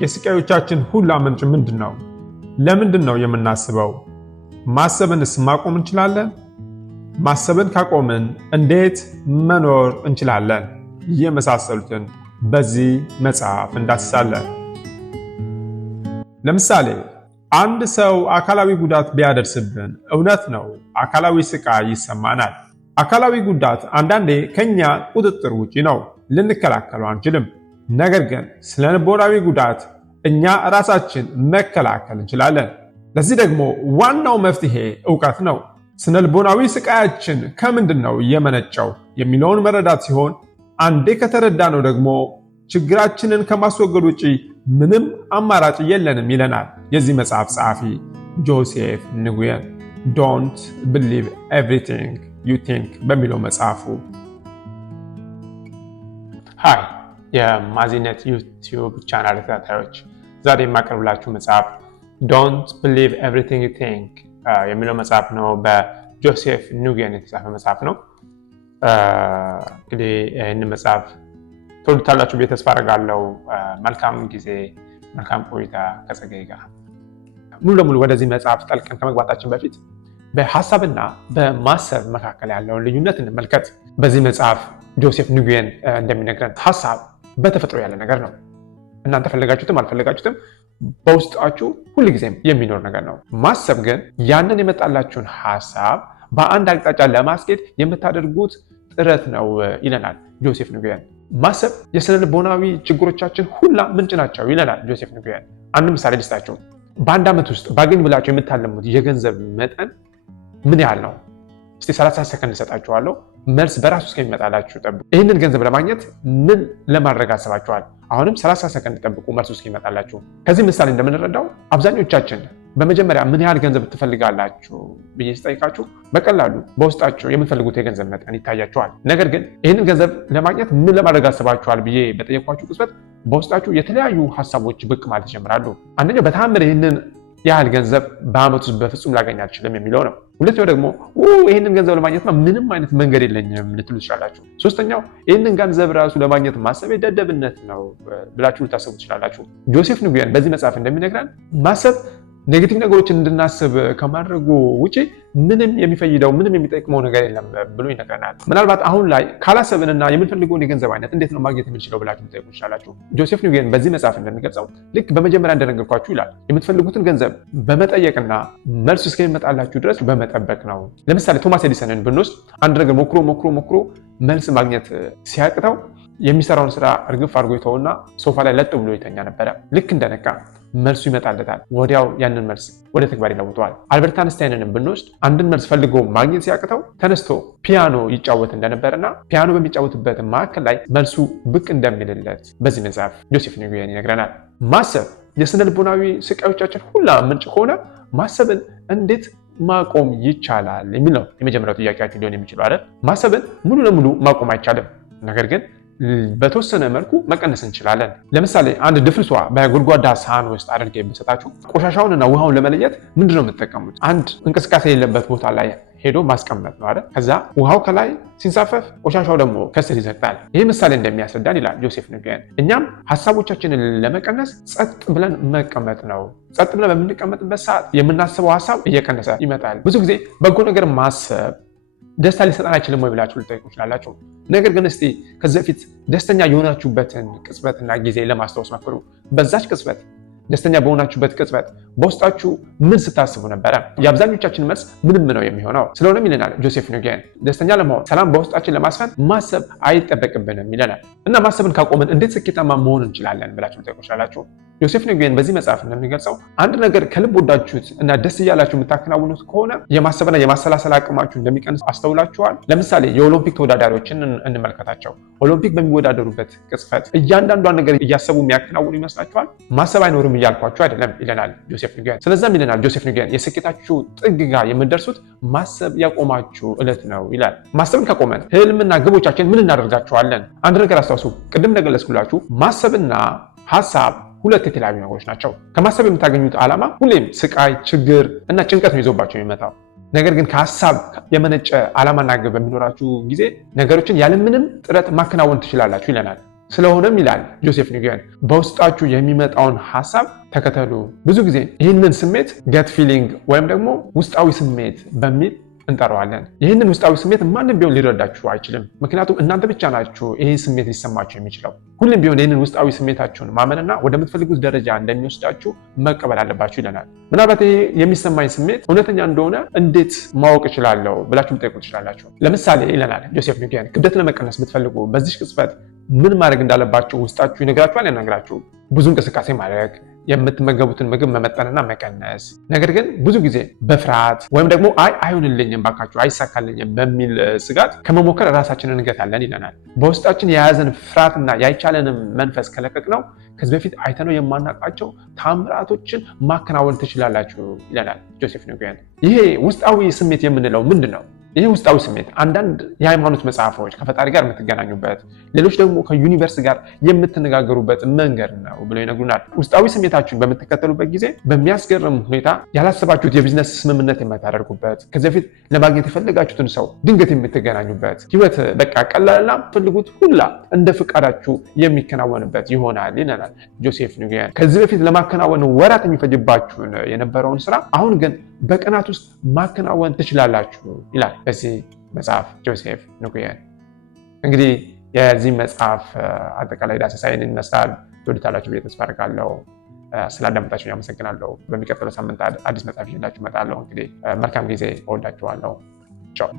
የስቃዮቻችን ሁላ ምንጭ ምንድነው? ለምንድነው የምናስበው? ማሰብንስ ማቆም እንችላለን? ማሰብን ካቆምን እንዴት መኖር እንችላለን? የመሳሰሉትን በዚህ መጽሐፍ እንዳስሳለን። ለምሳሌ አንድ ሰው አካላዊ ጉዳት ቢያደርስብን እውነት ነው አካላዊ ስቃይ ይሰማናል። አካላዊ ጉዳት አንዳንዴ ከኛ ቁጥጥር ውጪ ነው፣ ልንከላከለው አንችልም። ነገር ግን ስነ ልቦናዊ ጉዳት እኛ ራሳችን መከላከል እንችላለን። ለዚህ ደግሞ ዋናው መፍትሄ ዕውቀት ነው። ስነ ልቦናዊ ስቃያችን ከምንድን ነው የመነጨው የሚለውን መረዳት ሲሆን አንዴ ከተረዳነው ደግሞ ችግራችንን ከማስወገድ ውጪ ምንም አማራጭ የለንም ይለናል የዚህ መጽሐፍ ጸሐፊ ጆሴፍ ንጉየን ዶንት ቢሊቭ ኤቭሪቲንግ ዩ ቲንክ በሚለው መጽሐፉ። ሃይ የማዚነት ዩቲዩብ ቻናል ተከታታዮች፣ ዛሬ የማቀርብላችሁ መጽሐፍ ዶንት ቢሊቭ ኤቭሪቲንግ ዩ ቲንክ የሚለው መጽሐፍ ነው። በጆሴፍ ንጉየን የተጻፈ መጽሐፍ ነው። እንግዲህ ይህን መጽሐፍ ትወዱታላችሁ ብዬ ተስፋ አደርጋለሁ። መልካም ጊዜ፣ መልካም ቆይታ ከጸጋዬ ጋር። ሙሉ ለሙሉ ወደዚህ መጽሐፍ ጠልቀን ከመግባታችን በፊት በሐሳብና በማሰብ መካከል ያለውን ልዩነት እንመልከት። በዚህ መጽሐፍ ጆሴፍ ንጉየን እንደሚነግረን ሐሳብ በተፈጥሮ ያለ ነገር ነው። እናንተ ፈለጋችሁትም አልፈለጋችሁትም በውስጣችሁ ሁልጊዜም የሚኖር ነገር ነው። ማሰብ ግን ያንን የመጣላችሁን ሐሳብ በአንድ አቅጣጫ ለማስኬድ የምታደርጉት ጥረት ነው ይለናል ጆሴፍ ንጉየን። ማሰብ የስነ ልቦናዊ ችግሮቻችን ሁላ ምንጭ ናቸው ይለናል ጆሴፍ ንጉየን። አንድ ምሳሌ ልስጣችሁ። በአንድ ዓመት ውስጥ ባገኝ ብላችሁ የምታለሙት የገንዘብ መጠን ምን ያህል ነው? እስቲ 30 ሰከንድ ሰጣችኋለሁ። መልስ በራሱ እስከሚመጣላችሁ ጠብቁ። ይህንን ገንዘብ ለማግኘት ምን ለማድረግ አስባችኋል? አሁንም 30 ሰከንድ ጠብቁ መልሱ እስከሚመጣላችሁ። ከዚህ ምሳሌ እንደምንረዳው አብዛኞቻችን በመጀመሪያ ምን ያህል ገንዘብ ትፈልጋላችሁ ብዬ ስጠይቃችሁ በቀላሉ በውስጣችሁ የምትፈልጉት የገንዘብ መጠን ይታያችኋል። ነገር ግን ይህንን ገንዘብ ለማግኘት ምን ለማድረግ አስባችኋል ብዬ በጠየኳችሁ ቅጽበት በውስጣችሁ የተለያዩ ሀሳቦች ብቅ ማለት ይጀምራሉ። አንደኛው በተአምር ይህንን ያህል ገንዘብ በአመት ውስጥ በፍጹም ላገኝ አልችልም የሚለው ነው። ሁለተኛው ደግሞ ይህንን ገንዘብ ለማግኘት ምንም አይነት መንገድ የለኝም ልትሉ ትችላላችሁ። ሶስተኛው ይህንን ገንዘብ ራሱ ለማግኘት ማሰብ ደደብነት ነው ብላችሁ ልታሰቡ ትችላላችሁ። ጆሴፍ ንጉየን በዚህ መጽሐፍ እንደሚነግረን ማሰብ ኔጌቲቭ ነገሮችን እንድናስብ ከማድረጉ ውጪ ምንም የሚፈይደው ምንም የሚጠቅመው ነገር የለም ብሎ ይነግረናል። ምናልባት አሁን ላይ ካላሰብንና የምንፈልገውን የገንዘብ አይነት እንዴት ነው ማግኘት የምንችለው ብላችሁ ልትጠይቁ ትችላላችሁ። ጆሴፍ ንጉየን በዚህ መጽሐፍ እንደሚገልጸው ልክ በመጀመሪያ እንደነገርኳችሁ ይላል የምትፈልጉትን ገንዘብ በመጠየቅና መልሱ እስከሚመጣላችሁ ድረስ በመጠበቅ ነው። ለምሳሌ ቶማስ ኤዲሰንን ብንወስድ አንድ ነገር ሞክሮ መልስ ማግኘት ሲያቅተው የሚሰራውን ስራ እርግፍ አድርጎ ይተውና ሶፋ ላይ ለጥ ብሎ ይተኛ ነበረ። ልክ እንደነቃ መልሱ ይመጣለታል። ወዲያው ያንን መልስ ወደ ተግባር ይለውጠዋል። አልበርት አንስታይንን ብንወስድ አንድን መልስ ፈልጎ ማግኘት ሲያቅተው ተነስቶ ፒያኖ ይጫወት እንደነበረና ፒያኖ በሚጫወትበት ማዕከል ላይ መልሱ ብቅ እንደሚልለት በዚህ መጽሐፍ ጆሴፍ ንጉየን ይነግረናል። ማሰብ የስነ ልቦናዊ ስቃዮቻችን ሁላ ምንጭ ከሆነ ማሰብን እንዴት ማቆም ይቻላል የሚል ነው የመጀመሪያው ጥያቄያችን ሊሆን የሚችለው አይደል? ማሰብን ሙሉ ለሙሉ ማቆም አይቻልም። ነገር ግን በተወሰነ መልኩ መቀነስ እንችላለን። ለምሳሌ አንድ ድፍርስ ውሃ በጎድጓዳ ሳህን ውስጥ አድርጌ ብሰጣችሁ ቆሻሻውንና ውሃውን ለመለየት ምንድነው የምትጠቀሙት? አንድ እንቅስቃሴ የሌለበት ቦታ ላይ ሄዶ ማስቀመጥ ነው አይደል? ከዛ ውሃው ከላይ ሲንሳፈፍ ቆሻሻው ደግሞ ከስር ይዘግጣል። ይህ ምሳሌ እንደሚያስረዳን ይላል ጆሴፍ ንጉየን እኛም ሀሳቦቻችንን ለመቀነስ ጸጥ ብለን መቀመጥ ነው። ጸጥ ብለን በምንቀመጥበት ሰዓት የምናስበው ሀሳብ እየቀነሰ ይመጣል። ብዙ ጊዜ በጎ ነገር ማሰብ ደስታ ሊሰጠን አይችልም ወይ ብላችሁ ልጠይቁ ትችላላችሁ። ነገር ግን እስቲ ከዚህ በፊት ደስተኛ የሆናችሁበትን ቅጽበትና ጊዜ ለማስታወስ ሞክሩ። በዛች ቅጽበት ደስተኛ በሆናችሁበት ቅጽበት በውስጣችሁ ምን ስታስቡ ነበረ? የአብዛኞቻችን መልስ ምንም ነው የሚሆነው። ስለሆነም ይለናል ጆሴፍ ንጉየን ደስተኛ ለመሆን ሰላም በውስጣችን ለማስፈን ማሰብ አይጠበቅብንም ይለናል። እና ማሰብን ካቆምን እንዴት ስኬታማ መሆን እንችላለን ብላችሁ ልጠይቁ ትችላላችሁ። ጆሴፍ ንጉየን በዚህ መጽሐፍ እንደሚገልጸው አንድ ነገር ከልብ ወዳችሁት እና ደስ እያላችሁ የምታከናውኑት ከሆነ የማሰብና የማሰላሰል አቅማችሁ እንደሚቀንስ አስተውላችኋል? ለምሳሌ የኦሎምፒክ ተወዳዳሪዎችን እንመልከታቸው። ኦሎምፒክ በሚወዳደሩበት ቅጽበት እያንዳንዷን ነገር እያሰቡ የሚያከናውኑ ይመስላችኋል? ማሰብ አይኖርም እያልኳችሁ አይደለም ይለናል ጆሴፍ ንጉየን። ስለዛም ይለናል ጆሴፍ ንጉየን የስኬታችሁ ጥግ ጋር የምትደርሱት ማሰብ ያቆማችሁ ዕለት ነው ይላል። ማሰብን ካቆመን ህልምና ግቦቻችን ምን እናደርጋቸዋለን? አንድ ነገር አስታውሱ። ቅድም እንደገለጽኩላችሁ ማሰብና ሐሳብ ሁለት የተለያዩ ነገሮች ናቸው። ከማሰብ የምታገኙት ዓላማ ሁሌም ስቃይ፣ ችግር እና ጭንቀት ነው ይዞባቸው የሚመጣው። ነገር ግን ከሐሳብ የመነጨ ዓላማና ግብ በሚኖራችሁ ጊዜ ነገሮችን ያለምንም ጥረት ማከናወን ትችላላችሁ ይለናል ስለሆነም ይላል ጆሴፍ ኒጉየን በውስጣችሁ የሚመጣውን ሐሳብ ተከተሉ። ብዙ ጊዜ ይህንን ስሜት ገት ፊሊንግ ወይም ደግሞ ውስጣዊ ስሜት በሚል እንጠራዋለን። ይህንን ውስጣዊ ስሜት ማንም ቢሆን ሊረዳችሁ አይችልም። ምክንያቱም እናንተ ብቻ ናችሁ ይህ ስሜት ሊሰማችሁ የሚችለው። ሁሉም ቢሆን ይህንን ውስጣዊ ስሜታችሁን ማመንና ወደምትፈልጉት ደረጃ እንደሚወስዳችሁ መቀበል አለባችሁ ይለናል። ምናልባት ይሄ የሚሰማኝ ስሜት እውነተኛ እንደሆነ እንዴት ማወቅ እችላለሁ ብላችሁ ልጠይቁ ትችላላችሁ። ለምሳሌ ይለናል ጆሴፍ ኒጉየን ክብደት ለመቀነስ ብትፈልጉ በዚህ ቅጽበት ምን ማድረግ እንዳለባችሁ ውስጣችሁ ይነግራችኋል። ያነግራችሁ ብዙ እንቅስቃሴ ማድረግ፣ የምትመገቡትን ምግብ መመጠንና መቀነስ። ነገር ግን ብዙ ጊዜ በፍርሃት ወይም ደግሞ አይሆንልኝም፣ ባካችሁ አይሳካልኝም በሚል ስጋት ከመሞከር ራሳችንን እንገታለን ይለናል። በውስጣችን የያዘን ፍርሃትና ያይቻለንም መንፈስ ከለቀቅ ነው ከዚህ በፊት አይተነው የማናውቃቸው ታምራቶችን ማከናወን ትችላላችሁ ይለናል ጆሴፍ ኒጉየን። ይሄ ውስጣዊ ስሜት የምንለው ምንድን ነው? ይህ ውስጣዊ ስሜት አንዳንድ የሃይማኖት መጽሐፎች ከፈጣሪ ጋር የምትገናኙበት፣ ሌሎች ደግሞ ከዩኒቨርስ ጋር የምትነጋገሩበት መንገድ ነው ብለው ይነግሩናል። ውስጣዊ ስሜታችሁን በምትከተሉበት ጊዜ በሚያስገርም ሁኔታ ያላሰባችሁት የቢዝነስ ስምምነት የምታደርጉበት፣ ከዚህ በፊት ለማግኘት የፈለጋችሁትን ሰው ድንገት የምትገናኙበት፣ ህይወት በቃ ቀላልና ፈልጉት ሁላ እንደ ፍቃዳችሁ የሚከናወንበት ይሆናል ይለናል ጆሴፍ ኒጉየን። ከዚህ በፊት ለማከናወን ወራት የሚፈጅባችሁን የነበረውን ስራ አሁን ግን በቀናት ውስጥ ማከናወን ትችላላችሁ ይላል በዚህ መጽሐፍ ጆሴፍ ኒጉየን። እንግዲህ የዚህ መጽሐፍ አጠቃላይ ዳሰሳይን ይመስላል። ትወዱታላችሁ ብዬ ተስፋ አደርጋለሁ። ስላዳመጣችሁኝ አመሰግናለሁ። በሚቀጥለው ሳምንት አዲስ መጽሐፍ ይዤላችሁ እመጣለሁ። እንግዲህ መልካም ጊዜ። እወዳችኋለሁ። ቻው።